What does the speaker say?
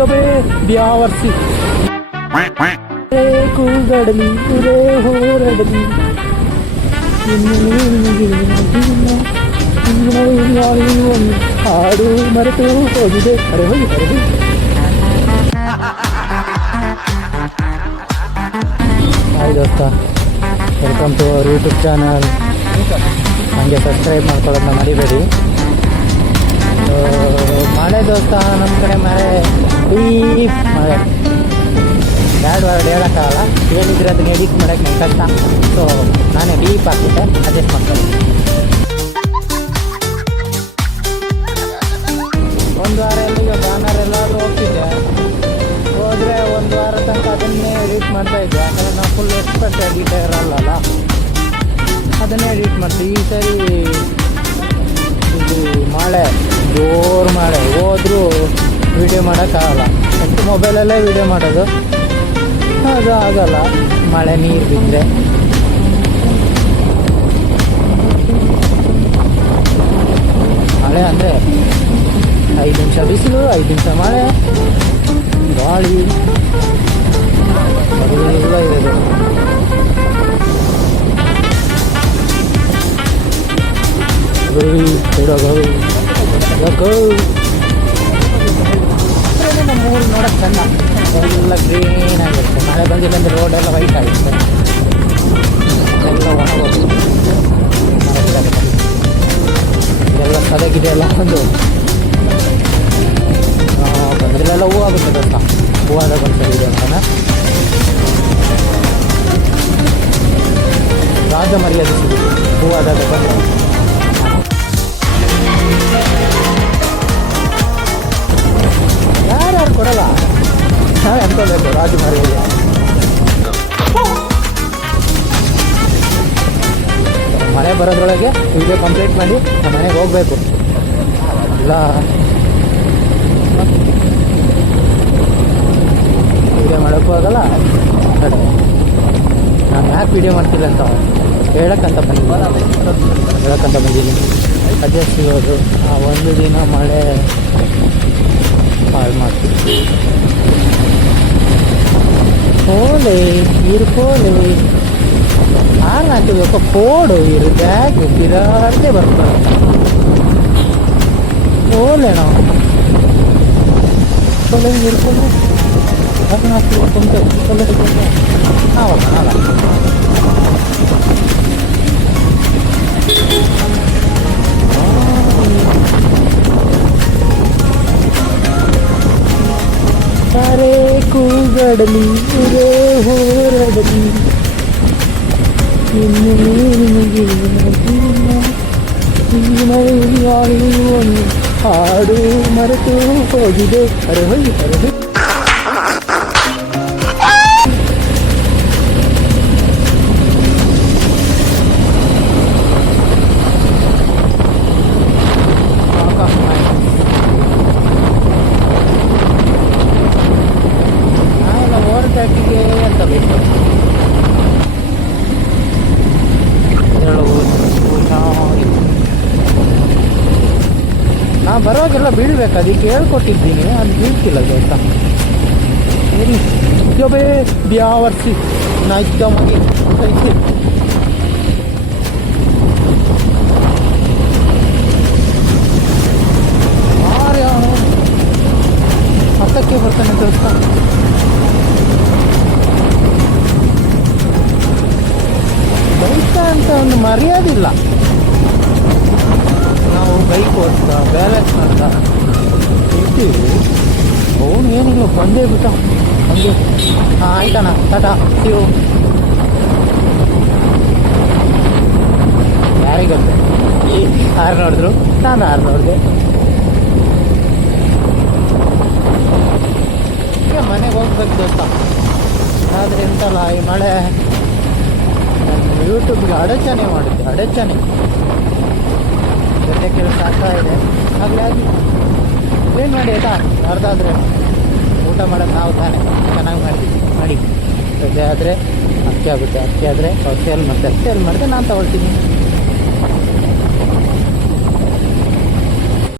ಜೊಬೆ ಬ್ಯಾವರ್ಸಿ ಕೂಗಡಲಿ ಉರೇ ಹೋರಡಲಿ ಹಾಡು ಮರೆತು ಹೋಗಿದೆ. ಅರೆ ಹೋಗಿ ಹಾಯ್ ದೋಸ್ತ, welcome to our YouTube channel. ನನಗೆ ಸಬ್ಸ್ಕ್ರೈಬ್ ಮಾಡ್ಕೊಳ್ಳೋದನ್ನ ಮರಿಬೇಡಿ. ಮಳೆ ದೋಸ್ತ, ನಮ್ಮ ಕಡೆ ಮಳೆ ಮಳೆ 2 ವಾರ ಹೇಳೋಕ್ಕಾಗಲ್ಲ. ಏನಿದ್ರೆ ಅದನ್ನ ಎಡಿಟ್ ಮಾಡೋಕ್ಕೆ ನಂಗೆ ಕಷ್ಟ. ಸೊ ನಾನೇ ಡೀಪ್ ಹಾಕ್ಬಿಟ್ಟೆ, ಅಡ್ಜಸ್ಟ್ ಮಾಡ್ತೀನಿ. 1 ವಾರ ಎಲ್ಲಿಗೆ ಬ್ಯಾನರ್ ಎಲ್ಲಾದರೂ ಹೋಗ್ತಿದ್ದೆ, ಹೋದರೆ 1 ವಾರ ತನಕ ಅದನ್ನೇ ಎಡಿಟ್ ಮಾಡ್ತಾಯಿದ್ದೆ. ಯಾಕಂದರೆ ನಾವು ಫುಲ್ ಎಕ್ಸ್ಪರ್ಟ್ ಎಡಿಟರ್ ಅಲ್ಲಲ್ಲ, ಅದನ್ನೇ ಎಡಿಟ್ ಮಾಡ್ತೀವಿ. ಈ ಸರಿ ಇದು ಮಳೆ, ಜೋರು ಮಳೆ, ಹೋದರೂ ವೀಡಿಯೋ ಮಾಡೋಕ್ಕಾಗಲ್ಲ. ಎಂಟು ಮೊಬೈಲಲ್ಲೇ ವೀಡಿಯೋ ಮಾಡೋದು, ಅದು ಆಗಲ್ಲ ಮಳೆ ನೀರು ಬಿದ್ದರೆ. ಮಳೆ ಅಂದರೆ 5 ನಿಮಿಷ ಬಿಸಿಲು, 5 ನಿಮಿಷ ಮಳೆ, ಗಾಳಿ ಎಲ್ಲ ಇರೋದು. ನಮ್ಮ ಊರು ನೋಡೋಕ್ಕೆ ಚೆನ್ನ, ಎಲ್ಲ ಗ್ರೀನ್ ಆಗಿರುತ್ತೆ. ಮಳೆ ಬಂದಿಲ್ಲ ಅಂದರೆ ರೋಡೆಲ್ಲ ವೈಟ್ ಆಗುತ್ತೆ, ಎಲ್ಲ ಒಣಗೋದು. ಎಲ್ಲ ಸದಗಿದೆ ಎಲ್ಲ ಒಂದು ಬಂದ್ರಲ್ಲೆಲ್ಲ ಹೂವು ಆಗುತ್ತೆ ದೋಸ್ತ. ಹೂವಾದಾಗ ಒಂದ್ಸರಿ ಅಂತಾನೆ ರಾಜ ಮರ್ಯಾದೆ ಸಿಗುತ್ತೆ ಹೂವಾದಾಗ ಬಂದರೆ. ಯಾರ್ಯಾರು ಕೊಡಲ್ಲ, ನಾವೇ ಅನ್ಕೊಳ್ಬೇಕು ರಾಜ ಮರ್ಯಾದೆ. ಮನೆ ಬರೋದ್ರೊಳಗೆ ವಿಡಿಯೋ ಕಂಪ್ಲೀಟ್ ಮಾಡಿ ನಮ್ಮ ಮನೆಗೆ ಹೋಗಬೇಕು. ಇಲ್ಲ ವಿಡಿಯೋ ಮಾಡೋಕ್ಕೂ ಆಗಲ್ಲ. ನಾನು ಯಾಕೆ ವಿಡಿಯೋ ಮಾಡ್ತಿಲ್ಲ ಅಂತ ಹೇಳಕ್ಕಂತ ಬಂದಿದ್ದೀನಿ. ಅದೇ ಸಿಗೋದು ಆ ಒಂದು ದಿನ ಮಳೆ ಹಾಳು ಮಾಡ್ತೀವಿ. ಪೋಲೆ ಇರ್ಪೋಲೆ ನಾನು ಹಾಕಿಬೇಕು, ಪೋಡು ಇರು ಬ್ಯಾಗ್ ತಿರಾಡೇ ಬರ್ತಾರೆ. ಓಲೆ ನಾವು ಪೋಲೆ ಇರ್ಪೋಲೆ ಅದನ್ನ ಹಾಕಿಕೊಂಡು ಪೋಲೆ ಸಾರೇ ಕೂಗಡಲಿ ಉರೇ ಹೋರಡಲಿ ಹಾಡು ಮರೆತು ಹೋಗಿದೆ. ಅರೆ ಹೋಗಿ ಓವರ್ಟೇಕಿಗೆ ಅಂತ ಬೇಕು. ನಾ ಬರುವಾಗೆಲ್ಲ ಬೀಳ್ಬೇಕು, ಅದಕ್ಕೆ ಹೇಳ್ಕೊಟ್ಟಿದ್ದೀನಿ, ಅದು ಬೀಳ್ತಿಲ್ಲ ದೋಸ್ತ. ಜೊಬೆ ಬ್ಯಾವರ್ಸಿ ನಾ ಇದ್ದ ಮಗಿ ಹತ್ತಕ್ಕೆ ಬರ್ತಾನೆ ದೋಸ್ತ. ಬೈಕ ಅಂತ ಒಂದು ಮರ್ಯಾದಿಲ್ಲ. ನಾವು ಬೈಕ್ ಓದ್ತಾ ಬ್ಯಾಲೆನ್ಸ್ ಮಾಡ್ತಾ ಇರ್ತೀವಿ. ಅವನು ಏನಿಲ್ಲ, ಬಂದೇ ಬಿಟ್ಟ ಹಂಗೆ. ಹಾಂ ಆಯ್ತಣ್ಣ, ಟಾಟಾ ಸಿವು. ಯಾರಿಗಂತೆ ಯಾರು ನೋಡಿದ್ರು, ನಾನು ಯಾರು ನೋಡಿದೆ. ಈಗ ಮನೆಗೆ ಹೋಗ್ಬೇಕು ದೋಸ್ತ. ಆದರೆ ಎಂತಲ್ಲ ಈ ಮಳೆ ಯೂಟ್ಯೂಬ್ಗೆ ಅಡಚಣೆ ಮಾಡುತ್ತೆ, ಅಡಚಣೆ. ಜೊತೆ ಕೆಲಸ ಆಗ್ತಾ ಇದೆ, ಆಗಲೇ ಆಗಿ ಕ್ಲೀನ್ ಮಾಡಿ ಆಯ್ತಾ. ಅರ್ಧ ಆದರೆ ಊಟ ಮಾಡೋದು ನಾವು ತಾನೇ, ಚೆನ್ನಾಗಿ ಮಾಡಿ. ರಜೆ ಆದರೆ ಅಕ್ಕಿ ಆಗುತ್ತೆ, ಅಕ್ಕಿ ಆದರೆ ಸೇಲ್ ಮತ್ತೆ ಸೇಲ್ ಮಾಡಿದ್ರೆ ನಾನು ತಗೊಳ್ತೀನಿ.